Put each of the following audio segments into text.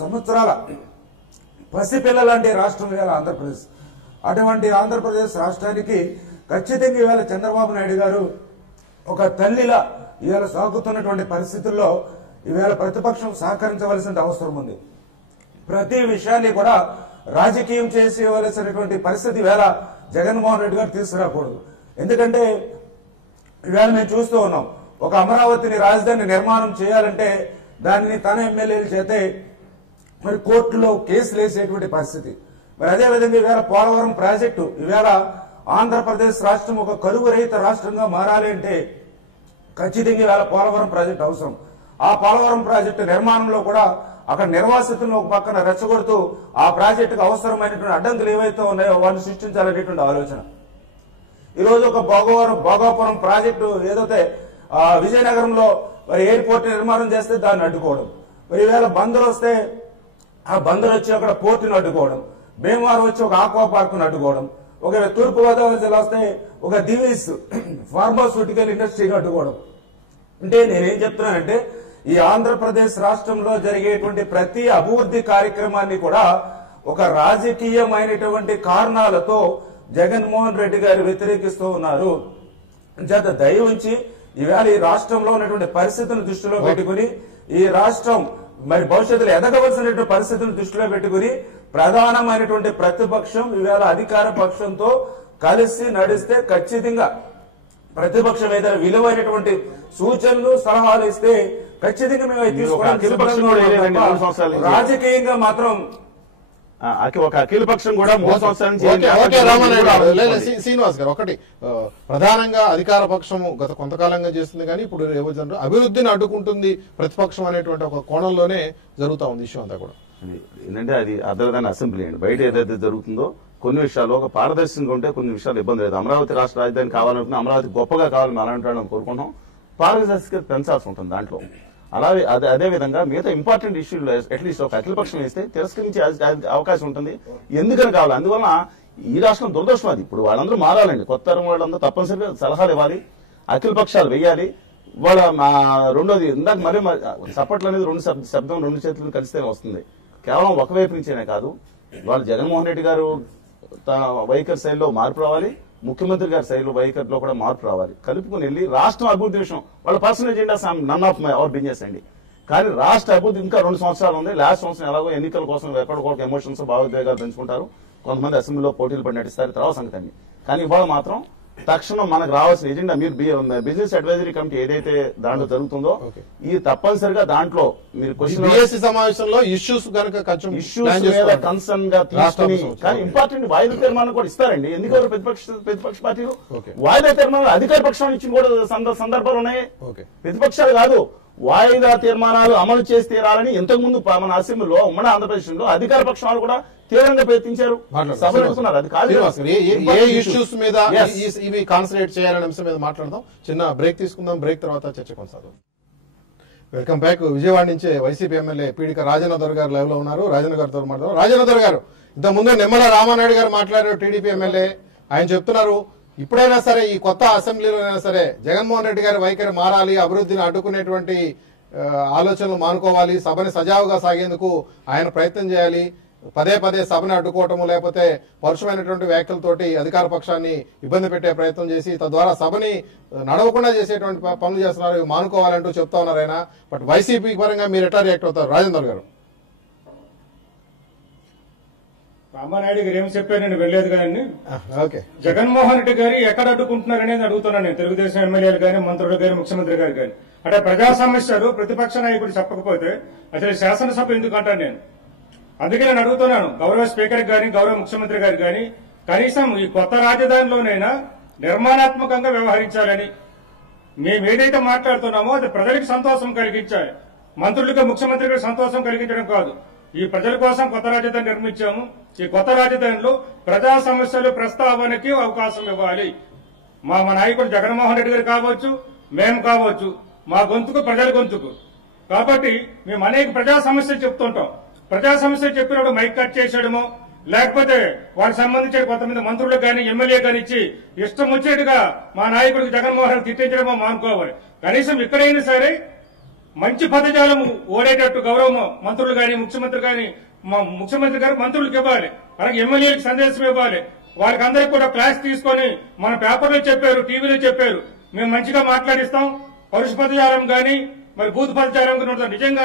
సంవత్సరాల పసిపిల్లలాంటి రాష్ట్రం ఇవాళ ఆంధ్రప్రదేశ్. అటువంటి ఆంధ్రప్రదేశ్ రాష్ట్రానికి ఖచ్చితంగా ఇవాళ చంద్రబాబు నాయుడు గారు ఒక తల్లిలా ఇవాళ సాగుతున్నటువంటి పరిస్థితుల్లో ఇవాళ ప్రతిపక్షం సహకరించవలసిన అవసరం ఉంది. ప్రతి విషయాన్ని కూడా రాజకీయం చేసి ఇవ్వవలసినటువంటి పరిస్థితి ఇవాళ జగన్మోహన్ రెడ్డి గారు తీసుకురాకూడదు. ఎందుకంటే ఇవాళ మేము చూస్తూ ఉన్నాం, ఒక అమరావతిని రాజధాని నిర్మాణం చేయాలంటే దానిని తన ఎమ్మెల్యేలు చేతే మరి కోర్టులో కేసులు వేసేటువంటి పరిస్థితి. మరి అదేవిధంగా ఇవాళ పోలవరం ప్రాజెక్టు ఇవాళ ఆంధ్రప్రదేశ్ రాష్ట్రం ఒక కరువు రహిత రాష్ట్రంగా మారాలి అంటే ఖచ్చితంగా ఇవాళ పోలవరం ప్రాజెక్టు అవసరం. ఆ పోలవరం ప్రాజెక్టు నిర్మాణంలో కూడా అక్కడ నిర్వాసితులను ఒక పక్కన రెచ్చగొడుతూ ఆ ప్రాజెక్టుకు అవసరమైనటువంటి అడ్డంకులు ఏవైతే ఉన్నాయో వాటిని సృష్టించాలనేటువంటి ఆలోచన. ఈరోజు ఒక భోగాపురం ప్రాజెక్టు ఏదైతే విజయనగరంలో మరి ఎయిర్పోర్ట్ నిర్మాణం చేస్తే దాన్ని అడ్డుకోవడం, మరి ఈవేళ బందరు వస్తే ఆ బందరు వచ్చి అక్కడ పోర్టును అడ్డుకోవడం, భీమవరం వచ్చి ఒక ఆక్వా పార్కును అడ్డుకోవడం, ఒక తూర్పు గోదావరి జిల్లా వస్తే ఒక దివీస్ ఫార్మాస్యూటికల్ ఇండస్ట్రీని అడ్డుకోవడం. అంటే నేనేం చెప్తున్నానంటే ఈ ఆంధ్రప్రదేశ్ రాష్ట్రంలో జరిగేటువంటి ప్రతి అభివృద్ధి కార్యక్రమాన్ని కూడా ఒక రాజకీయమైనటువంటి కారణాలతో జగన్మోహన్ రెడ్డి గారు వ్యతిరేకిస్తూ ఉన్నారు. చేత దయ ఉంచి ఇవాళ ఈ రాష్ట్రంలో ఉన్నటువంటి పరిస్థితులను దృష్టిలో పెట్టుకుని ఈ రాష్ట్రం మరి భవిష్యత్తులో ఎదగవలసినటువంటి పరిస్థితులను దృష్టిలో పెట్టుకుని ప్రధానమైనటువంటి ప్రతిపక్షం ఇవాళ అధికార పక్షంతో కలిసి నడిస్తే ఖచ్చితంగా ప్రతిపక్షం ఏదైనా విలువైనటువంటి సూచనలు సలహాలు ఇస్తే ఖచ్చితంగా మేము తీసుకోవడానికి రాజకీయంగా మాత్రం ఒక అఖిల పక్షం కూడా 3 సంవత్సరాల నుంచి శ్రీనివాస్ గారు ఒకటి ప్రధానంగా అధికార పక్షం గత కొంతకాలంగా చేస్తుంది కానీ ఇప్పుడు ఏమవుతుందంటే అభివృద్ధిని అడ్డుకుంటుంది ప్రతిపక్షం అనేటువంటి ఒక కోణంలోనే జరుగుతా ఉంది ఇష్యూ అంతా కూడా. ఏంటంటే అది అదర్ దాన్ అసెంబ్లీ అండి. బయట ఏదైతే జరుగుతుందో కొన్ని విషయాలు ఒక పారదర్శకంగా ఉంటే కొన్ని విషయాలు ఇబ్బంది లేదు. అమరావతి రాష్ట్ర రాజధాని కావాలనుకున్నా అమరావతి గొప్పగా కావాలని అలాంటి కోరుకుంటాం. పారదర్శకత పెంచాల్సి ఉంటుంది దాంట్లో. అలాగే అదే విధంగా మిగతా ఇంపార్టెంట్ ఇష్యూలు అట్లీస్ట్ ఒక అఖిల పక్షం వేస్తే తిరస్కరించే అవకాశం ఉంటుంది. ఎందుకని కావాలి? అందువల్ల ఈ రాష్ట్రం దురదృష్టం అది. ఇప్పుడు వాళ్ళందరూ మారాలండి. కొత్త తరం వాళ్ళందరూ తప్పనిసరిగా సలహాలు ఇవ్వాలి, అఖిల పక్షాలు వెయ్యాలి. వాళ్ళ రెండోది ఇందాక మరీ చప్పట్లు అనేది శబ్దం 2 చేతులను కలిస్తేనే వస్తుంది. కేవలం ఒకవైపు నుంచేనే కాదు. వాళ్ళు జగన్మోహన్ రెడ్డి గారు వైఖరి శైలిలో మార్పు రావాలి, ముఖ్యమంత్రి గారి శైలిలో వైఖరిలో కూడా మార్పు రావాలి. కలుపుకుని వెళ్ళి రాష్ట్రం అభివృద్ధి విషయం వాళ్ళ personal agenda none of my our business అండి. కానీ రాష్ట్ర అభివృద్ధి ఇంకా 2 సంవత్సరాలు ఉంది. లాస్ట్ సంవత్సరం ఎలాగో ఎన్నికల కోసం ఎక్కడికొక ఎమోషన్స్ భావోద్వేగాలు పెంచుకుంటారు, కొంతమంది అసెంబ్లీలో పోటీలు పడి నటిస్తారు, తర్వాత సంగతి అండి. కానీ ఇవాళ మాత్రం తక్షణం మనకు రావాల్సిన ఎజెండా మీరు బిజినెస్ అడ్వైజరీ కమిటీ ఏదైతే దాంట్లో జరుగుతుందో ఈ తప్పనిసరిగా దాంట్లో మీరు క్వశ్చన్ సమావేశంలో ఇష్యూస్ కన్సర్న్ గా తీసుకుని కానీ ఇంపార్టెంట్ వాయిదా తీర్మానం కూడా ఇస్తారండి. ఎందుకంటే ప్రతిపక్ష పార్టీలు వాయిదా తీర్మానాలు అధికార పక్షం నుంచి కూడా సందర్భాలు ఉన్నాయి. ప్రతిపక్షాలు కాదు, వాయిదా తీర్మానాలు అమలు చేసి తీరాలని ఇంతకు ముందు మన అసెంబ్లీలో ఉమ్మడి ఆంధ్రప్రదేశ్ లో అధికార పక్షాలు కూడా తీవ్రంగా ప్రయత్నించారు, సభలు పెడుతున్నారు. అది కాదు ఏ ఇష్యూస్ మీద ఇవి కాన్సన్ట్రేట్ చేయాలనే అంశం మీద మాట్లాడదాం. చిన్న బ్రేక్ తీసుకుందాం. బ్రేక్ తర్వాత చర్చ కొనసాగుతాం. Welcome back. విజయవాడ నుంచి వైసీపీ ఎమ్మెల్యే పీడిక రాజేంద్ర గారు లైవ్ లో ఉన్నారు. రాజేంద్ర గారితో మాట్లాడదాం. రాజేంద్ర గారు, ఇంత ముందు నిమ్మల రామానాయుడు గారు మాట్లాడారు, టీడీపీ ఎమ్మెల్యే. ఆయన చెప్తున్నారు ఇప్పుడైనా సరే ఈ కొత్త అసెంబ్లీలోనైనా సరే జగన్మోహన్ రెడ్డి గారి వైఖరి మారాలి, అభివృద్ధిని అడ్డుకునేటువంటి ఆలోచనలు మానుకోవాలి, సభని సజావుగా సాగేందుకు ఆయన ప్రయత్నం చేయాలి, పదే పదే సభని అడ్డుకోవటము లేకపోతే పరుషమైనటువంటి వ్యాఖ్యలతోటి అధికార పక్షాన్ని ఇబ్బంది పెట్టే ప్రయత్నం చేసి తద్వారా సభని నడవకుండా చేసేటువంటి పనులు చేస్తున్నారు, మానుకోవాలంటూ చెప్తా ఉన్నారు ఆయన. బట్ వైసీపీ పరంగా మీరు ఎట్లా రియాక్ట్ అవుతారు రాజేంద్ర గారు? రామానాయుడు గారు ఏమి చెప్పారు నేను వెళ్ళలేదు కానీ జగన్మోహన్ రెడ్డి గారు ఎక్కడ అడ్డుకుంటున్నారు అనేది అడుగుతున్నాను నేను. తెలుగుదేశం ఎమ్మెల్యేలు కానీ మంత్రులు కానీ ముఖ్యమంత్రి గారు కానీ అంటే ప్రజా సమస్యలు ప్రతిపక్ష నాయకుడు చెప్పకపోతే అసలు శాసనసభ ఎందుకు అంటాను నేను. అందుకే నేను అడుగుతున్నాను గౌరవ స్పీకర్ గాని గౌరవ ముఖ్యమంత్రి గారు కానీ కనీసం ఈ కొత్త రాజధానిలోనైనా నిర్మాణాత్మకంగా వ్యవహరించాలని. మేము ఏదైతే మాట్లాడుతున్నామో అది ప్రజలకు సంతోషం కలిగించాలి, మంత్రులుగా ముఖ్యమంత్రి గారికి సంతోషం కలిగించడం కాదు. ఈ ప్రజల కోసం కొత్త రాజధాని నిర్మించాము. ఈ కొత్త రాజధానిలో ప్రజా సమస్యలు ప్రస్తావనకి అవకాశం ఇవ్వాలి. మా నాయకుడు జగన్మోహన్ రెడ్డి గారు కావచ్చు, మేము కావచ్చు, మా గొంతుకు ప్రజల గొంతుకు. కాబట్టి మేము అనేక ప్రజా సమస్యలు చెప్తుంటాం. ప్రజా సమస్యలు చెప్పినప్పుడు మైక్ కట్ చేసేయడమో లేకపోతే వారికి సంబంధించిన కొంతమంది మంత్రులకు కానీ ఎమ్మెల్యే కానీ ఇచ్చి ఇష్టం వచ్చేట్టుగా మా నాయకుడికి జగన్మోహన్ రెడ్డి తిట్టించడమో మానుకోవాలి. కనీసం ఇక్కడైనా సరే మంచి పదజాలం ఓడేటట్టు గౌరవ మంత్రులు గాని ముఖ్యమంత్రి గారు మంత్రులకు ఇవ్వాలి, అలాగే ఎమ్మెల్యేలకు సందేశం ఇవ్వాలి. వాళ్ళకి అందరికి కూడా క్లాస్ తీసుకొని మన పేపర్లో చెప్పారు, టీవీలో చెప్పారు, మేము మంచిగా మాట్లాడిస్తాం. పరుష పదజాలం గాని మరి బూత్ పదజాలం నిజంగా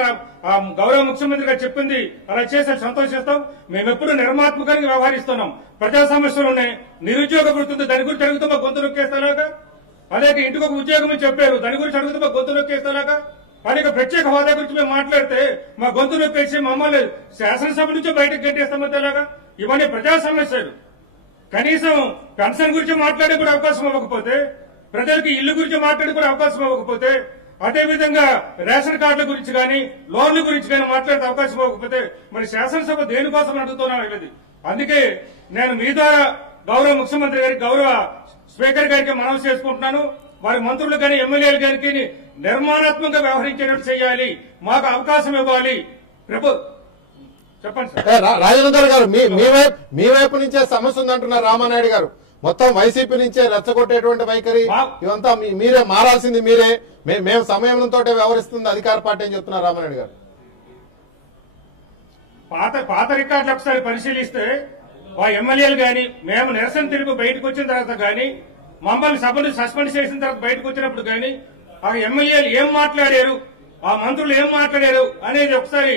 గౌరవ ముఖ్యమంత్రి గారు చెప్పింది అలా చేసి సంతోషిస్తాం. మేమెప్పుడు నిర్మాత్మకంగా వ్యవహరిస్తున్నాం. ప్రజా సమస్యలు ఉన్నాయి, నిరుద్యోగ వృత్తి దాని గురించి అడుగుతూ మా గొంతు నొక్కేస్తాలాగా, అలాగే ఇంటికి ఒక ఉద్యోగం చెప్పారు దాని గురించి అడుగుతూ మా గొంతు నొక్కేస్తాలాగా, అలాగే ప్రత్యేక హోదా గురించి మేము మాట్లాడితే మా గొంతు నొక్కేసి మమ్మల్ని శాసనసభ నుంచి బయటకు గంటేస్తామంటే ఎలాగా? ఇవన్నీ ప్రజా సమస్యలు. కనీసం పెన్షన్ గురించి మాట్లాడే కూడా అవకాశం ఇవ్వకపోతే, ప్రజలకు ఇల్లు గురించి మాట్లాడే కూడా అవకాశం ఇవ్వకపోతే, అదేవిధంగా రేషన్ కార్డుల గురించి కానీ లోన్ల గురించి కానీ మాట్లాడే అవకాశం ఇవ్వకపోతే మరి శాసనసభ దేనికోసం అడుగుతున్నాం అనేది. అందుకే నేను మీ ద్వారా గౌరవ ముఖ్యమంత్రి గారికి, గౌరవ స్పీకర్ గారికి మనవి చేసుకుంటున్నాను. వారి మంత్రులు కానీ ఎమ్మెల్యేలు గారికి నిర్మాణాత్మకంగా వ్యవహరించేటట్టు చేయాలి, మాకు అవకాశం ఇవ్వాలి. చెప్పండి సార్. రాజేందర్ గారు, మీ వైపు నుంచే సమస్య ఉందంటున్నారు రామానాయుడు గారు. మొత్తం వైసీపీ నుంచే రెచ్చగొట్టేటువంటి వైఖరి ఇవంతా మీరే మారాల్సింది, మీరే మేము సమయంతో వ్యవహరిస్తుంది అధికార పార్టీ అని చెప్తున్నారు రామానాయుడు గారు. పాత రికార్డులు ఒకసారి పరిశీలిస్తే ఆ ఎమ్మెల్యేలు గాని మేము నిరసన తిరిగి బయటకు వచ్చిన తర్వాత గాని, మమ్మల్ని సభను సస్పెండ్ చేసిన తర్వాత బయటకు వచ్చినప్పుడు గాని ఆ ఎమ్మెల్యేలు ఏం మాట్లాడారు, ఆ మంత్రులు ఏం మాట్లాడారు అనేది ఒకసారి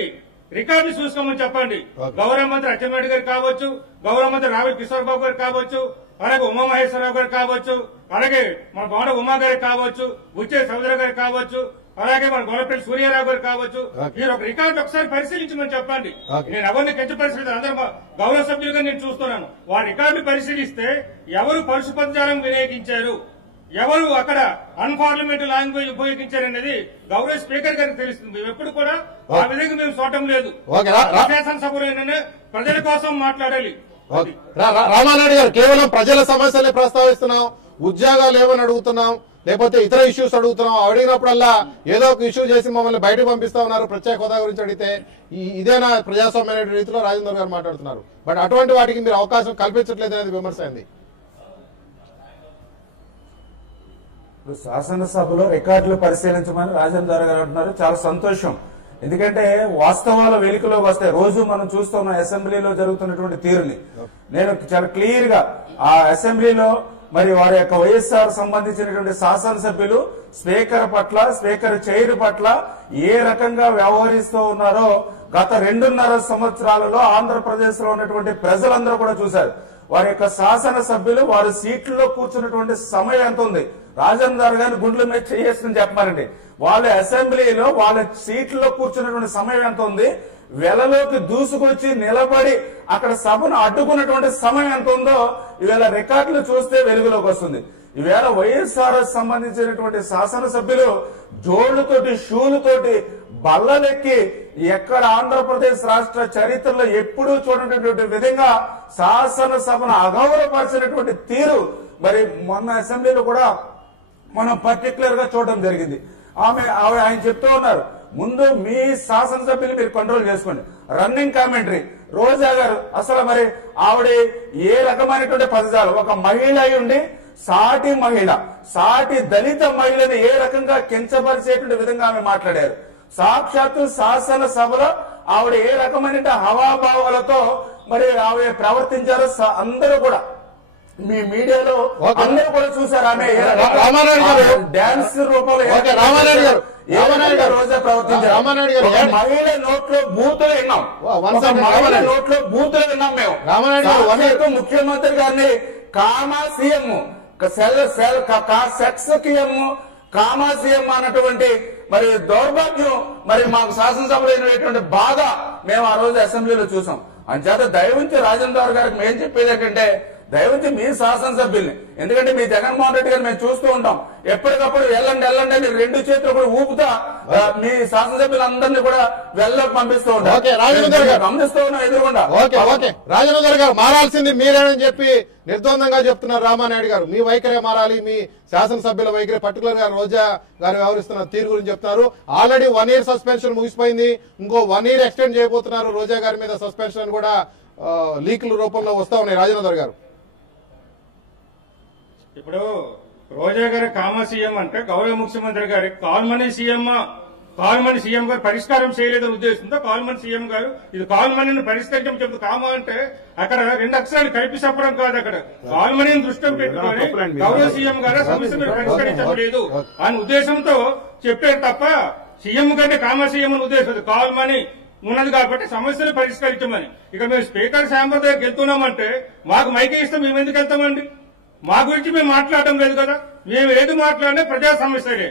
రికార్డులు చూసుకోమని చెప్పండి. గౌరవ మంత్రి అచ్చెన్నాయుడు గారు కావచ్చు, గౌరవ మంత్రి రావి కిషోర్ బాబు గారు కావచ్చు, అలాగే ఉమామహేశ్వరరావు గారు కావచ్చు, అలాగే మన గౌడ ఉమా గారికి కావచ్చు, బుచ్చే సముద్ర గారు కావచ్చు, అలాగే మన గొల్లపల్లి సూర్యారావు గారు కావచ్చు. మీరు ఒక రికార్డు ఒకసారి పరిశీలించమని చెప్పండి. నేను ఎవరిని కించపరిశీలించాను, అందరూ గౌరవ సభ్యులుగా నేను చూస్తున్నాను. వారి రికార్డు పరిశీలిస్తే ఎవరు పరుష పదజాలం వినియోగించారు, ఎవరు అక్కడ అన్పార్లమెంటరీ లాంగ్వేజ్ ఉపయోగించారనేది గౌరవ స్పీకర్ గారికి తెలుస్తుంది. మేము ఎప్పుడు కూడా ఆ విధంగా మేము చూడటం లేదు. శాసనసభలోనే ప్రజల కోసం మాట్లాడాలి. రామానాయుడు గారు, కేవలం ప్రజల సమస్యలే ప్రస్తావిస్తున్నాం, ఉద్యోగాలు ఏమని అడుగుతున్నాం, లేకపోతే ఇతర ఇష్యూస్ అడుగుతున్నాం. అడిగినప్పుడల్లా ఏదో ఒక ఇష్యూ చేసి మమ్మల్ని బయటకు పంపిస్తా ఉన్నారు. ప్రత్యేక హోదా గురించి అడిగితే ఇదేనా ప్రజాస్వామ్య రీతిలో రాజేందర్ గారు మాట్లాడుతున్నారు. బట్ అటువంటి వాటికి మీరు అవకాశం కల్పించట్లేదు అనేది విమర్శ అయింది. శాసనసభలో రికార్డులు పరిశీలించమని రాజేందర్ గారు అంటున్నారు. చాలా సంతోషం. ఎందుకంటే వాస్తవాల వెలుగులోకి వస్తాయి. రోజు మనం చూస్తున్న అసెంబ్లీలో జరుగుతున్నటువంటి తీరుని నేను చాలా క్లియర్ గా ఆ అసెంబ్లీలో మరి వారి యొక్క వైఎస్ఆర్ సంబంధించినటువంటి శాసనసభ్యులు స్పీకర్ పట్ల, స్పీకర్ చైర్ పట్ల ఏ రకంగా వ్యవహరిస్తూ ఉన్నారో గత 2.5 సంవత్సరాలలో ఆంధ్రప్రదేశ్ లో ఉన్నటువంటి ప్రజలందరూ కూడా చూశారు. వారి యొక్క శాసనసభ్యులు వారి సీట్లలో కూర్చున్నటువంటి సమయం ఎంత ఉంది, రాజేందర్ గారిని గుండెల మీద చేసుకుని చెప్పారండి. వాళ్ళ అసెంబ్లీలో వాళ్ళ సీట్లలో కూర్చున్నటువంటి సమయం ఎంత ఉంది, వెలలోకి దూసుకొచ్చి నిలబడి అక్కడ సభను అడ్డుకున్నటువంటి సమయం ఎంత ఉందో ఈవేళ రికార్డులు చూస్తే వెలుగులోకి వస్తుంది. ఈవేళ వైఎస్ఆర్ సంబంధించినటువంటి శాసనసభ్యులు జోళ్లతోటి, షూలతోటి బల్లలెక్కి ఎక్కడ ఆంధ్రప్రదేశ్ రాష్ట్ర చరిత్రలో ఎప్పుడూ చూడనటువంటి విధంగా శాసనసభను అగౌరవపరిచినటువంటి తీరు మరి మొన్న అసెంబ్లీలో కూడా మనం పర్టికులర్ గా చూడడం జరిగింది. ఆయన చెప్తూ ఉన్నారు, ముందు మీ శాసనసభ్యులు మీరు కంట్రోల్ చేసుకోండి. రన్నింగ్ కామెంటరీ రోజా గారు అసలు మరి ఆవిడ ఏ రకమైనటువంటి పదజాలు, ఒక మహిళ అయి ఉండి సాటి మహిళ, సాటి దళిత మహిళని ఏ రకంగా కించపరిచేటువంటి విధంగా ఆమె మాట్లాడారు. సాక్షాత్తు శాసనసభలో ఆవిడ ఏ రకమైన హవాభావాలతో మరి ఆవిడ ప్రవర్తించారో అందరూ కూడా మీ మీడియాలో అందరూ కూడా చూసారు. ఆమె డాన్స్ రూపంలో రోజా ప్రవర్తించారు. మహిళ నోట్లో బూతులు విన్నాం, మహిళ నోట్లో బూతులు విన్నాం మేము. ముఖ్యమంత్రి గారిని comma CM, sex CM, comma CM అన్నటువంటి మరి దౌర్భాగ్యం మరి మాకు శాసనసభలో అయినటువంటి బాధ మేము ఆ రోజు అసెంబ్లీలో చూసాం. అంచేత దయవుంచి రాజేందర్ గారికి మేము చెప్పేది ఏంటంటే, దయవుంచి మీ శాసనసభ్యుల్ని, ఎందుకంటే మీ జగన్మోహన్ రెడ్డి గారు మేము చూస్తూ ఉంటాం, ఎప్పటికప్పుడు వెళ్ళండి అని 2 చేతులు కూడా ఊపుతా మీ శాసనసభ్యులందరినీ కూడా వెళ్ళకి పంపిస్తూ ఉంటాం, గమనిస్తూ ఉన్నాం ఎదురుకుండా. రాజేందర్ గారు, మారాల్సింది మీరేనని చెప్పి నిర్ద్వందంగా చెప్తున్నారు రామానాయుడు గారు. మీ వైఖరే మారాలి, మీ శాసనసభ్యుల వైఖరి, పర్టికులర్ గా రోజా గారు వ్యవహరిస్తున్న తీరు గురించి చెప్తున్నారు. ఆల్రెడీ 1 year సస్పెన్షన్ ముగిసిపోయింది, ఇంకో 1 year ఎక్స్టెండ్ చేయబోతున్నారు. రోజా గారి మీద సస్పెన్షన్ కూడా లీకుల రూపంలో వస్తా ఉన్నాయి. రాజేందర్ గారు, ఇప్పుడు రోజా గారి కామా సీఎం అంటే గౌరవ ముఖ్యమంత్రి గారి కాల్మనీ సీఎం కాల్మని సీఎం గారు పరిష్కారం చేయలేదని ఉద్దేశంతో కాల్మని సీఎం గారు ఇది కాల్మని పరిష్కరించమని చెప్తుంది. కామా అంటే అక్కడ 2 అక్షరాలు కలిపి చెప్పడం కాదు, అక్కడ కాల్మని దృష్టిలో పెట్టుకొని గౌరవ సీఎం గారు సమస్య మీరు పరిష్కరించలేదు అని ఉద్దేశంతో చెప్పారు తప్ప సీఎం గారిని కామా సీఎం అని ఉద్దేశం కాల్మని ఉన్నది కాబట్టి సమస్యలు పరిష్కరించమని. ఇక మేము స్పీకర్ ఛాంబర్ దగ్గరికి వెళ్తున్నామంటే మాకు మైకే ఇస్తే మేము ఎందుకు వెళ్తామండి? మా గురించి మేము మాట్లాడడం లేదు కదా. మేము ఏది మాట్లాడినా ప్రజా సమస్యలే,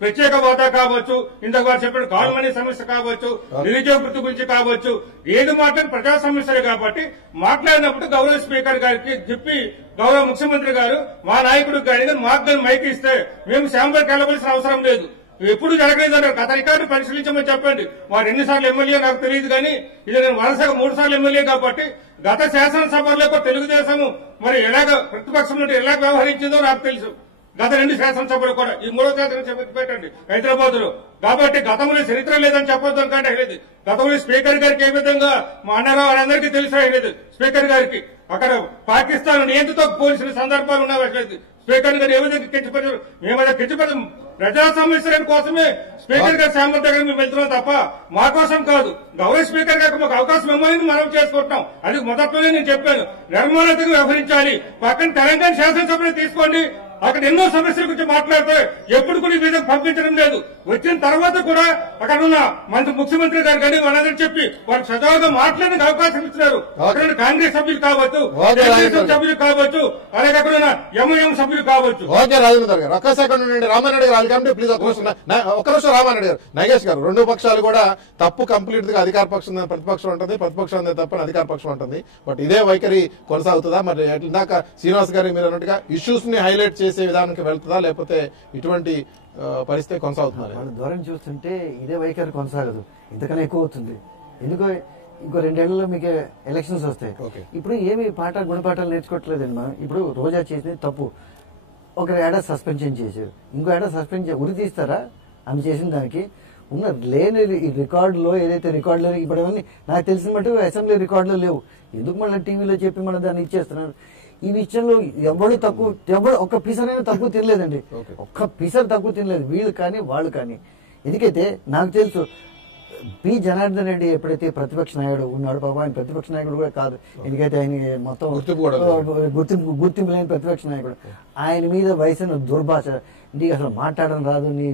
ప్రత్యేక హోదా కావచ్చు, ఇంతకు వారు చెప్పిన కాల్మనీ సమస్య కావచ్చు, నిరుద్యోగ వృత్తి గురించి కావచ్చు, ఏది మాట్లాడి ప్రజా సమస్యలు కాబట్టి మాట్లాడినప్పుడు గౌరవ స్పీకర్ గారికి చెప్పి గౌరవ ముఖ్యమంత్రి గారు మా నాయకుడికి కానీ మాకు కానీ మైకి ఇస్తే మేము ఛాంబర్కి వెళ్ళవలసిన అవసరం లేదు. ఎప్పుడు జరగలేదు అంటారు. గత రికార్డు పరిశీలించమని చెప్పండి. వారు ఎన్నిసార్లు ఎమ్మెల్యే నాకు తెలియదు కానీ ఇది నేను వరుసగా 3 సార్లు ఎమ్మెల్యే కాబట్టి గత శాసనసభలో తెలుగుదేశం మరి ఎలాగ ప్రతిపక్షం నుండి ఎలా వ్యవహరించిందో నాకు తెలుసు. గత 2 శాసనసభలు కూడా ఈ 3వ శాసనసభ పెట్టండి హైదరాబాద్ లో. కాబట్టి గతంలో చరిత్ర లేదని చెప్పొద్దు అనుకంటే అయ్యేది. గతంలో స్పీకర్ గారికి ఏ విధంగా మా అన్నారో వాళ్ళందరికీ తెలిసి అయ్యేది. స్పీకర్ గారికి అక్కడ పాకిస్తాన్ నియంత్రితో పోలిసిన సందర్భాలు ఉన్నాయి. స్పీకర్ గారు ఏ విధంగా కించపరిచారు? మేము అదే కించపరి ప్రజా సమస్యల కోసమే స్పీకర్ గారి ఛాంబర్ దగ్గర మేము వెళ్తున్నాం తప్ప మా కోసం కాదు. గౌరవ స్పీకర్ గారికి మాకు అవకాశం ఇవ్వాలని మనం చేసుకుంటున్నాం. అది మొదట్లోనే నేను చెప్పాను, నిర్మాణతగా వ్యవహరించాలి. పక్కన తెలంగాణ శాసనసభను తీసుకోండి, అక్కడ ఎన్నో సమస్యల గురించి మాట్లాడితే ఎప్పుడు కూడా ఈ విధంగా పంపించడం లేదు. వచ్చిన తర్వాత కూడా అక్కడ ఉన్న ముఖ్యమంత్రి గారు కానీ వాళ్ళందరూ చెప్పి వారికి సజావుగా మాట్లాడడానికి అవకాశం ఇస్తున్నారు. అక్కడ కాంగ్రెస్ సభ్యులు కావచ్చు, తెలుగుదేశం సభ్యులు కావచ్చు, అలాగే అక్కడ ఉన్న ఎంఐఎం సభ్యులు కావచ్చు. ఓకే రాజేంద్ర గారు, ఒక్క సెకండ్ ఉండండి. రామారెడ్డి గారు అధికారం ప్లీజ్ ఒక్క నిమిషం. రామారెడ్డి గారు, నాగేష్ గారు, 2 పక్షాలు కూడా తప్పు కంప్లీట్ గా అధికార పక్షం ప్రతిపక్షం ఉంటుంది, ప్రతిపక్షం తప్పని అధికార పక్షం ఉంటుంది. బట్ ఇదే వైఖరి కొనసాగుతుందా? మరి ఇందాక శ్రీనివాస్ గారు మీరు అన్నట్టుగా ఇష్యూస్ ని హైలైట్ చేసే విధానానికి వెళ్తుందా, లేకపోతే ఇటువంటి పరిస్థితి కొనసాగుతుంది? వాళ్ళ ధోరణి చూస్తుంటే ఇదే వైఖరి కొనసాగదు, ఇంతకన్నా ఎక్కువ అవుతుంది. ఎందుకో ఇంకో 2 ఏళ్లలో మీకు ఎలక్షన్స్ వస్తాయి. ఇప్పుడు ఏమి గుణపాఠాలు నేర్చుకోవట్లేదండి మనం. ఇప్పుడు రోజా చేసింది తప్పు, ఒక ఏడాది సస్పెన్షన్ చేశారు, ఇంకో ఏడాది సస్పెండ్ ఉరి తీస్తారా? ఆమె చేసిన దానికి ఉన్న లేని రికార్డులో ఏదైతే రికార్డులో ఇప్పుడు అవన్నీ నాకు తెలిసిన మటు అసెంబ్లీ రికార్డులో లేవు. ఎందుకు మళ్ళీ టీవీలో చెప్పి మళ్ళీ దాన్ని ఇచ్చేస్తున్నారు? ఈ విషయంలో ఎవరు ఒక్క పీసరైనా తక్కువ తినలేదండి, ఒక్క పీసర్ తక్కువ తినలేదు వీళ్ళు కానీ వాళ్ళు కానీ. ఎందుకైతే నాకు తెలుసు పి జనార్దన్ రెడ్డి ఎప్పుడైతే ప్రతిపక్ష నాయకుడు ఉన్నాడు, పాపం ఆయన ప్రతిపక్ష నాయకుడు కూడా కాదు, ఎందుకైతే ఆయన మొత్తం గుర్తింపు లేని ప్రతిపక్ష నాయకుడు. ఆయన మీద వయసున్న దుర్భాష, నీకు అసలు మాట్లాడడం రాదు, నీ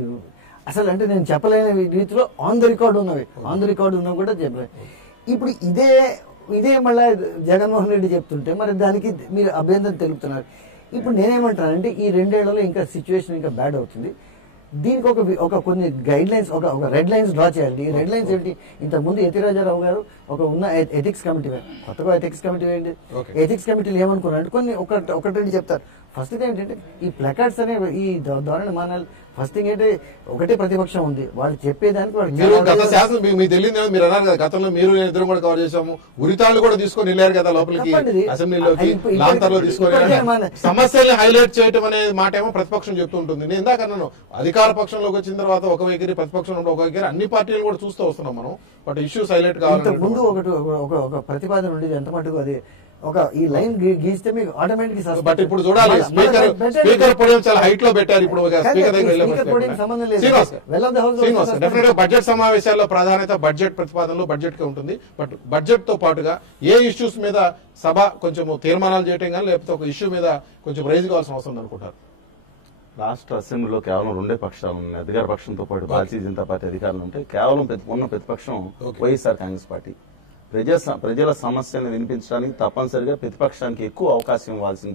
అసలు అంటే నేను చెప్పలేని రీతిలో ఆన్ ద రికార్డు ఉన్నా కూడా చెప్పలేదు. ఇప్పుడు ఇదే మళ్ళా జగన్మోహన్ రెడ్డి చెప్తుంటే మరి దానికి మీరు అభ్యంతరం తెలుపుతున్నారు. ఇప్పుడు నేనేమంటానంటే ఈ 2 ఏళ్లలో ఇంకా సిచ్యువేషన్ ఇంకా బ్యాడ్ అవుతుంది. దీనికి ఒక కొన్ని గైడ్ లైన్స్, ఒక రెడ్ లైన్స్ డ్రా చేయాలి. ఈ రెడ్ లైన్స్ ఏంటి? ఇంతకుముందు యతిరాజారావు గారు ఉన్న ఎథిక్స్ కమిటీ, కొత్తగా ఎథిక్స్ కమిటీ ఏంటి, ఎథిక్స్ కమిటీలు ఏమనుకున్నారంటే కొన్ని ఒకటి 2 చెప్తారు. ఫస్ట్ థింగ్ ఏంటంటే ఈ ప్లకార్డ్స్ అనే ఈ ధోరణి మానాలి. ఫస్ట్ థింగ్ ఏంటంటే ఒకటే ప్రతిపక్షం ఉంది, వాళ్ళు చెప్పేదానికి మీకు తెలియదు. మీరు అన్నారు కదా గతంలో మీరు ఇద్దరు కూడా కవర్ చేసాము, ఉరితాళ్ళు కూడా తీసుకొని వెళ్ళారు కదా లోపలికి అసెంబ్లీలోకి, లాంతర్లో తీసుకొని సమస్యల్ని హైలైట్ చేయడం అనే మాట ఏమో ప్రతిపక్షం చెప్తూ ఉంటుంది. నేను ఇందాక అన్నాను అధికార పక్షంలోకి వచ్చిన తర్వాత ఒక వైఖరి, ప్రతిపక్షంలో ఒక వైఖరి, అన్ని పార్టీలు కూడా చూస్తూ వస్తున్నాం మనం. బట్ ఇష్యూస్ హైలైట్ కావాలి. ముందు ఒక ప్రతిపాదన ఉండేది, ఎంత మటుకు అది ఈ లైన్ గీస్తే మీకు ఆటోమేటిక్. బట్ ఇప్పుడు చూడాలి, స్పీకర్ పొడియం చాలా హైట్ లో పెట్టారు. ఇప్పుడు బడ్జెట్ సమావేశాల్లో ప్రాధాన్యత బడ్జెట్ ప్రతిపాదనలో బడ్జెట్ కి ఉంటుంది. బట్ బడ్జెట్ తో పాటుగా ఏ ఇష్యూస్ మీద సభ కొంచెం తీర్మానాలు చేయటం కానీ లేకపోతే ఒక ఇష్యూ మీద కొంచెం రైజ్ కావాల్సిన అవసరం అనుకుంటారు. రాష్ట్ర అసెంబ్లీలో కేవలం 2 పక్షాలు ఉన్నాయి. అధికార పక్షంతో పాటు భారతీయ జనతా పార్టీ అధికారులు ఉంటే కేవలం ఉన్న ప్రతిపక్షం వైఎస్ఆర్ కాంగ్రెస్ పార్టీ. ప్రజల సమస్యలను వినిపించడానికి తప్పనిసరిగా ప్రతిపక్షానికి ఎక్కువ అవకాశం ఇవ్వాల్సిన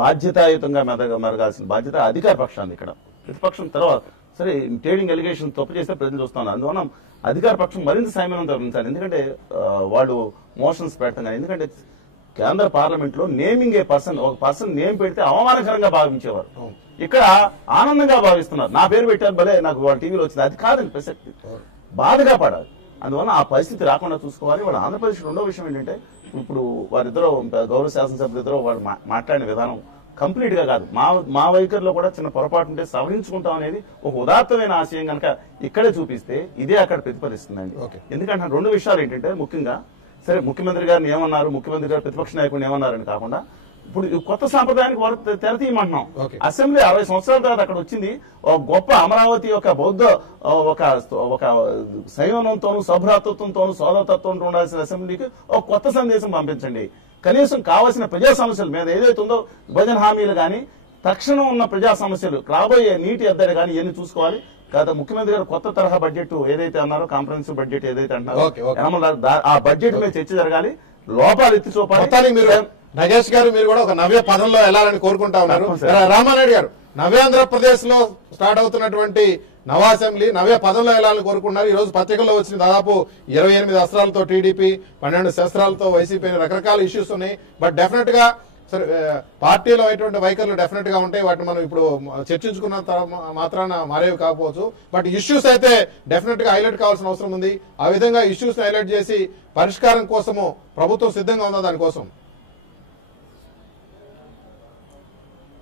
బాధ్యతాయుతంగా మెరగాల్సిన బాధ్యత అధికార పక్షాన్ని. ఇక్కడ ప్రతిపక్షం తర్వాత సరే ట్రేడింగ్ ఎలిగేషన్ తప్పు చేస్తే ప్రజలు చూస్తున్నారు. అందువల్ల అధికార పక్షం మరింత సంయమనం తరలించాలి. ఎందుకంటే వాళ్ళు మోషన్స్ పెడతాం. ఎందుకంటే కేంద్ర పార్లమెంట్ లో నేమింగ్ ఏ పర్సన్, ఒక పర్సన్ నేమ్ పెడితే అవమానకరంగా భావించేవారు. ఇక్కడ ఆనందంగా భావిస్తున్నారు. నా పేరు పెట్టారు, భలే నాకు వాళ్ళ టీవీలో వచ్చింది. అది కాదండి ప్రసక్తి, బాధగా పడాలి. అందువల్ల ఆ పరిస్థితి రాకుండా చూసుకోవాలి. వాళ్ళ ఆంధ్రప్రదేశ్ రెండో విషయం ఏంటంటే ఇప్పుడు వారిద్దరూ గౌరవ శాసనసభ్యులిద్దరూ వాళ్ళు మాట్లాడిన విధానం కంప్లీట్ గా కాదు. మా వైఖరిలో కూడా చిన్న పొరపాటు ఉంటే సవరించుకుంటాం అనేది ఒక ఉదాత్తమైన ఆశయం కనుక ఇక్కడే చూపిస్తే ఇదే అక్కడ ప్రతిఫలిస్తుందండి. ఎందుకంటే 2 విషయాలు ఏంటంటే ముఖ్యంగా సరే ముఖ్యమంత్రి గారిని ఏమన్నారు, ముఖ్యమంత్రి గారు ప్రతిపక్ష నాయకుడిని ఏమన్నారని కాకుండా ఇప్పుడు కొత్త సాంప్రదాయానికి తెరతీయమంటున్నాం. Okay. అసెంబ్లీ 60 సంవత్సరాల తర్వాత అక్కడ వచ్చింది ఒక గొప్ప అమరావతి యొక్క బౌద్ధ ఒక సంయమనంతోనూ సౌభ్రాతృత్వంతోనూ సోదరతత్వంతో ఉండాల్సిన అసెంబ్లీకి ఒక కొత్త సందేశం పంపించండి. కనీసం కావాల్సిన ప్రజా సమస్యల మీద ఏదైతే ఉందో విభజన హామీలు కానీ తక్షణం ఉన్న ప్రజా సమస్యలు రాబోయే నీటి ఎద్దడి కానీ ఇవన్నీ చూసుకోవాలి. గత ముఖ్యమంత్రి గారు కొత్త తరహా బడ్జెట్ ఏదైతే అన్నారో కాంప్రహెన్సివ్ బడ్జెట్ ఏదైతే అంటున్నారో ఆ బడ్జెట్ మీద చర్చ జరగాలి, లోపాలు ఎత్తి చూపాలి. నగేష్ గారు మీరు కూడా ఒక నవ్య పదంలో వెళ్ళాలని కోరుకుంటా ఉన్నారు. రామానాయుడు గారు నవ్యాంధ్రప్రదేశ్ లో స్టార్ట్ అవుతున్నటువంటి నవ అసెంబ్లీ నవ్య పదంలో వెళ్ళాలని కోరుకున్నారు. ఈ రోజు పత్రికల్లో వచ్చిన దాదాపు 28 అస్త్రాలతో టీడీపీ, 12 శస్త్రాలతో వైసీపీ రకరకాల ఇష్యూస్ ఉన్నాయి. బట్ డెఫినెట్ గా సరే పార్టీలో అటువంటి వైఖరులు డెఫినెట్ గా ఉంటాయి. వాటిని మనం ఇప్పుడు చర్చించుకున్న మాత్రాన మారేవి కాకపోవచ్చు. బట్ ఇష్యూస్ అయితే డెఫినెట్ గా హైలైట్ కావాల్సిన అవసరం ఉంది. ఆ విధంగా ఇష్యూస్ హైలైట్ చేసి పరిష్కారం కోసము ప్రభుత్వం సిద్ధంగా ఉందా దానికోసం?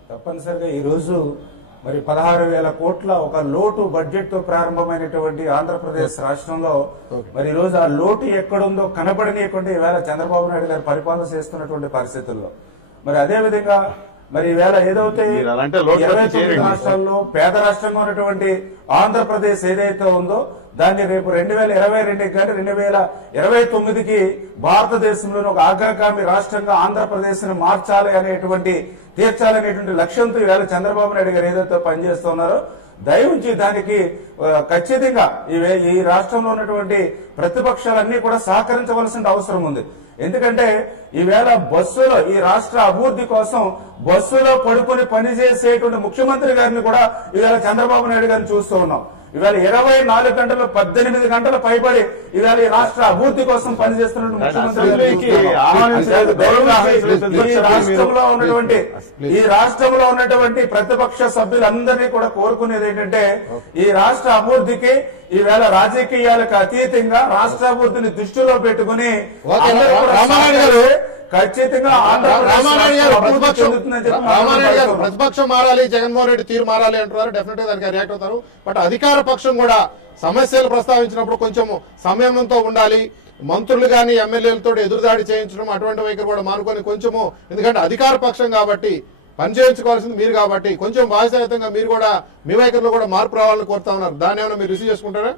తప్పనిసరిగా ఈ రోజు మరి 16,000 కోట్ల ఒక లోటు బడ్జెట్ తో ప్రారంభమైనటువంటి ఆంధ్రప్రదేశ్ రాష్ట్రంలో మరి ఈ రోజు ఆ లోటు ఎక్కడుందో కనబడనీయకుండా ఈవేళ చంద్రబాబు నాయుడు గారు పరిపాలన చేస్తున్నటువంటి పరిస్థితుల్లో మరి అదే విధంగా మరి ఈవేళ ఏదైతే 29 రాష్ట్రాల్లో పేద రాష్ట్రంగా ఉన్నటువంటి ఆంధ్రప్రదేశ్ ఏదైతే ఉందో దాన్ని రేపు 2022 కానీ 2029కి భారతదేశంలోని ఒక అగ్రగామి రాష్ట్రంగా ఆంధ్రప్రదేశ్ ని మార్చాలి అనేటువంటి తీర్చాలనేటువంటి లక్ష్యంతో ఈవేళ చంద్రబాబు నాయుడు గారు ఏదైతే పనిచేస్తున్నారో దయవుంచి దానికి ఖచ్చితంగా ఈ రాష్ట్రంలో ఉన్నటువంటి ప్రతిపక్షాలన్నీ కూడా సహకరించవలసిన అవసరం ఉంది. ఎందుకంటే ఈవేళ బస్సులో ఈ రాష్ట్ర అభివృద్ధి కోసం బస్సులో పడుకుని పనిచేసేటువంటి ముఖ్యమంత్రి గారిని కూడా ఈవేళ చంద్రబాబు నాయుడు గారిని చూస్తూ ఉన్నాం. ఇవాళ 24 గంటలు 18 గంటలు పైబడి ఇవాళ ఈ రాష్ట్ర అభివృద్ధి కోసం పనిచేస్తున్న ముఖ్యమంత్రి ఈ రాష్ట్రంలో ఉన్నటువంటి ప్రతిపక్ష సభ్యులందరినీ కూడా కోరుకునేది ఏంటంటే ఈ రాష్ట్ర అభివృద్ధికి ఈవేళ రాజకీయాలకు అతీతంగా రాష్ట్ర అభివృద్ధిని దృష్టిలో పెట్టుకుని ఖచ్చితంగా ప్రతిపక్షం మారాలి, జగన్మోహన్ రెడ్డి తీరు మారాలి అంటున్నారు. డెఫినెట్ గా దానికి రియాక్ట్ అవుతారు. బట్ అధికార పక్షం కూడా సమస్యలు ప్రస్తావించినప్పుడు కొంచెం సంయమనంతో ఉండాలి. మంత్రులు గాని ఎమ్మెల్యేలతో ఎదురుదాడి చేయించడం అటువంటి వైఖరి కూడా మానుకొని కొంచెము, ఎందుకంటే అధికార పక్షం కాబట్టి పని చేయించుకోవాల్సింది మీరు కాబట్టి కొంచెం బాధ్యతాయుతంగా మీరు కూడా మీ వైఖరిలో కూడా మార్పు రావాలని కోరుతా ఉన్నారు. దాన్ని ఏమైనా మీరు రిసీవ్ చేసుకుంటారా?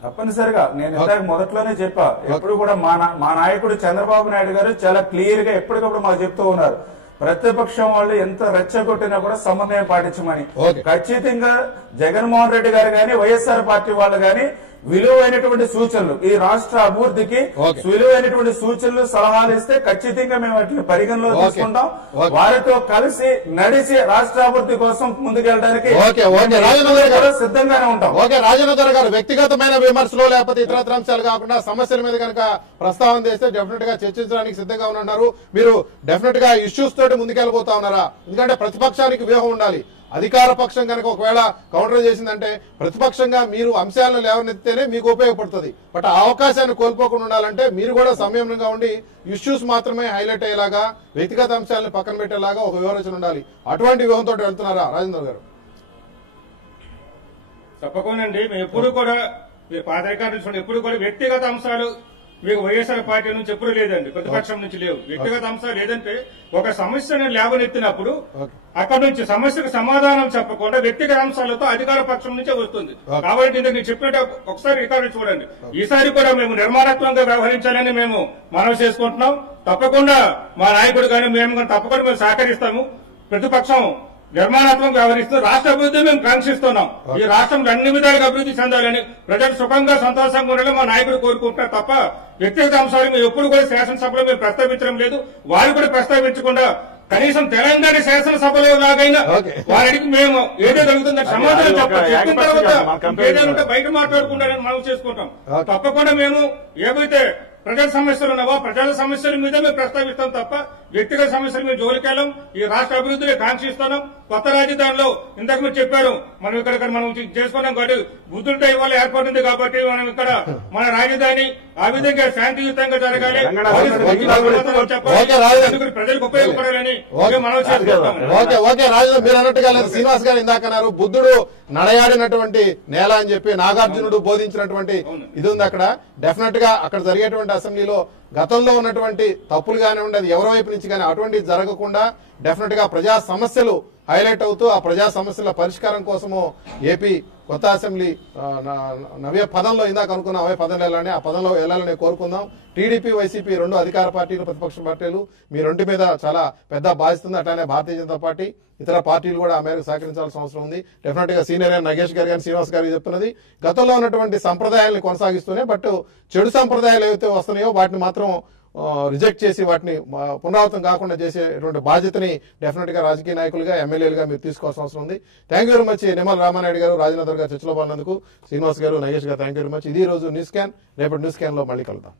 తప్పనిసరిగా నేను ఇందాక మొదట్లోనే చెప్పా, ఎప్పుడు కూడా మా నాయకుడు చంద్రబాబు నాయుడు గారు చాలా క్లియర్ గా ఎప్పటికప్పుడు మాకు చెప్తూ ఉన్నారు, ప్రతిపక్షం వాళ్ళు ఎంత రెచ్చగొట్టినా కూడా సమన్వయం పాటించమని. ఖచ్చితంగా జగన్మోహన్ రెడ్డి గారు గాని వైఎస్ఆర్ పార్టీ వాళ్ళు గాని విలువైనటువంటి సూచనలు ఈ రాష్ట్ర అభివృద్ధికి విలువైనటువంటి సూచనలు సలహాలు ఇస్తే ఖచ్చితంగా మేము వాటిని పరిగణలో తీసుకుంటాం. వారితో కలిసి నడిచి రాష్ట్ర అభివృద్ధి కోసం ముందుకెళ్ళడానికి సిద్ధంగానే ఉంటాం. ఓకే, రాజేంద్ర గారు వ్యక్తిగతమైన విమర్శలు లేకపోతే ఇతరత్ర అంశాలు కాకుండా సమస్యల మీద కనుక ప్రస్తావన చేస్తే డెఫినెట్ గా చర్చించడానికి సిద్ధంగా ఉన్నారు. మీరు డెఫినెట్ గా ఇష్యూస్ తోటి ముందుకెళ్ళిపోతా ఉన్నారా? ఎందుకంటే ప్రతిపక్షానికి వ్యూహం ఉండాలి. అధికార పక్షం కనుక ఒకవేళ కౌంటర్ చేసిందంటే ప్రతిపక్షంగా మీరు అంశాలను లేవనెత్తితేనే మీకు ఉపయోగపడుతుంది. బట్ ఆ అవకాశాన్ని కోల్పోకుండా ఉండాలంటే మీరు కూడా సంయమనంగా ఉండి ఇష్యూస్ మాత్రమే హైలైట్ అయ్యేలాగా, వ్యక్తిగత అంశాలను పక్కన పెట్టేలాగా ఒక వివరణ ఉండాలి. అటువంటి వ్యూహంతో వెళ్తున్నారా రాజేంద్ర గారు? తప్పకుండా అండి. మేము ఎప్పుడు కూడా పాత రికార్డు ఎప్పుడు కూడా వ్యక్తిగత అంశాలు మీకు వైఎస్ఆర్ పార్టీ నుంచి ఎప్పుడు లేదండి, ప్రతిపక్షం నుంచి లేవు. వ్యక్తిగత అంశాలు ఏదంటే ఒక సమస్యను లేవనెత్తినప్పుడు అక్కడ నుంచి సమస్యకు సమాధానం చెప్పకుండా వ్యక్తిగత అంశాలతో అధికార పక్షం నుంచే వస్తుంది. కాబట్టి ఇందుకు నేను చెప్పినట్టు ఒకసారి రికార్డు చూడండి. ఈసారి కూడా మేము నిర్మాణాత్మకంగా వ్యవహరించాలని మేము మనవి చేసుకుంటున్నాం. తప్పకుండా మా నాయకుడు కానీ మేము కానీ తప్పకుండా మేము సహకరిస్తాము. ప్రతిపక్షం నిర్మాణాత్మకంగా వ్యవహరిస్తూ రాష్ట్ర అభివృద్ధి మేము కాంక్షిస్తున్నాం. ఈ రాష్ట్రంలో అన్ని విధాలుగా అభివృద్ధి చెందాలని, ప్రజలు సుఖంగా సంతోషంగా ఉండాలని మా నాయకుడు కోరుకుంటున్నారు తప్ప వ్యక్తిగత అంశాలు మేము ఎప్పుడు కూడా శాసనసభలో మేము ప్రస్తావించడం లేదు. వారు కూడా ప్రస్తావించకుండా కనీసం తెలంగాణ శాసనసభలో లాగైనా వారికి మేము ఏదో జరుగుతుందని సమాధానం చెప్పాలి. చెప్పిన తర్వాత ఏదైనా బయట మాట్లాడుకుంటారని మనం చేసుకుంటాం. తప్పకుండా మేము ఏవైతే ప్రజల సమస్యలు ఉన్నావో ప్రజల సమస్యల మీద మేము ప్రస్తావిస్తాం తప్ప వ్యక్తిగత సమస్యలు మేము జోలికెళ్ళం. ఈ రాష్ట్ర అభివృద్ధిని కాంక్షిస్తున్నాం. కొత్త రాజధానిలో ఇంతకు మీరు చెప్పారు, మనం ఇక్కడ మనం చేసుకున్నాం కాబట్టి బుద్ధుడితో ఇవాళ ఏర్పడింది కాబట్టి మనం ఇక్కడ మన రాజధాని ఆ విధంగా శాంతియుతంగా జరగాలి, ప్రజలకు ఉపయోగపడాలని మనం చేసుకుంటాం. ఓకే రాజు, మీరు అన్నట్టుగా శ్రీనివాస్ గారు ఇందాక అన్నారు బుద్ధుడు నడయాడినటువంటి నేల అని చెప్పి నాగార్జునుడు బోధించినటువంటి ఇది ఉంది అక్కడ. డెఫినెట్ గా అక్కడ జరిగేటువంటి అసెంబ్లీలో గతంలో ఉన్నటువంటి తప్పులు కానివ్వండి, అది ఎవరి వైపు నుంచి కానీ అటువంటి జరగకుండా డెఫినెట్ గా ప్రజా సమస్యలు హైలైట్ అవుతూ ఆ ప్రజా సమస్యల పరిష్కారం కోసము ఏపీ కొత్త అసెంబ్లీ నవే పదంలో ఇందాక అనుకున్నాం అవే పదంలో వెళ్ళాలని, ఆ పదంలో వెళ్ళాలని కోరుకుందాం. టీడీపీ వైసీపీ రెండు అధికార పార్టీలు, ప్రతిపక్ష పార్టీలు మీ రెండు మీద చాలా పెద్ద బాధ్యత ఉంది. అట్లానే భారతీయ జనతా పార్టీ ఇతర పార్టీలు కూడా ఆ మేరకు సహకరించాల్సిన అవసరం ఉంది. డెఫినెట్ గా సీనియర్ నగేష్ గారు కానీ శ్రీనివాస్ గారు చెప్తున్నది గతంలో ఉన్నటువంటి సంప్రదాయాలను కొనసాగిస్తూనే, బట్ చెడు సంప్రదాయాలు ఏవైతే వస్తున్నాయో వాటిని మాత్రం రిజెక్ట్ చేసి వాటిని పునరావృతం కాకుండా చేసేటువంటి బాధ్యతని డెఫినెట్ గా రాజకీయ నాయకులుగా ఎమ్మెల్యేలుగా మీరు తీసుకోవాల్సిన అవసరం ఉంది. Thank you very much Nimmala Ramanaidu గారు, రాజేంద్ర గారు చర్చలో పాల్గొన్నందుకు. శ్రీనివాస్ గారు, నగేష్ గారు థ్యాంక్ యూ వెరీ మచ్. ఇది రోజు న్యూస్ స్కాన్. రేపటి న్యూస్ స్కాన్ లో మళ్ళీ కలుద్దాం.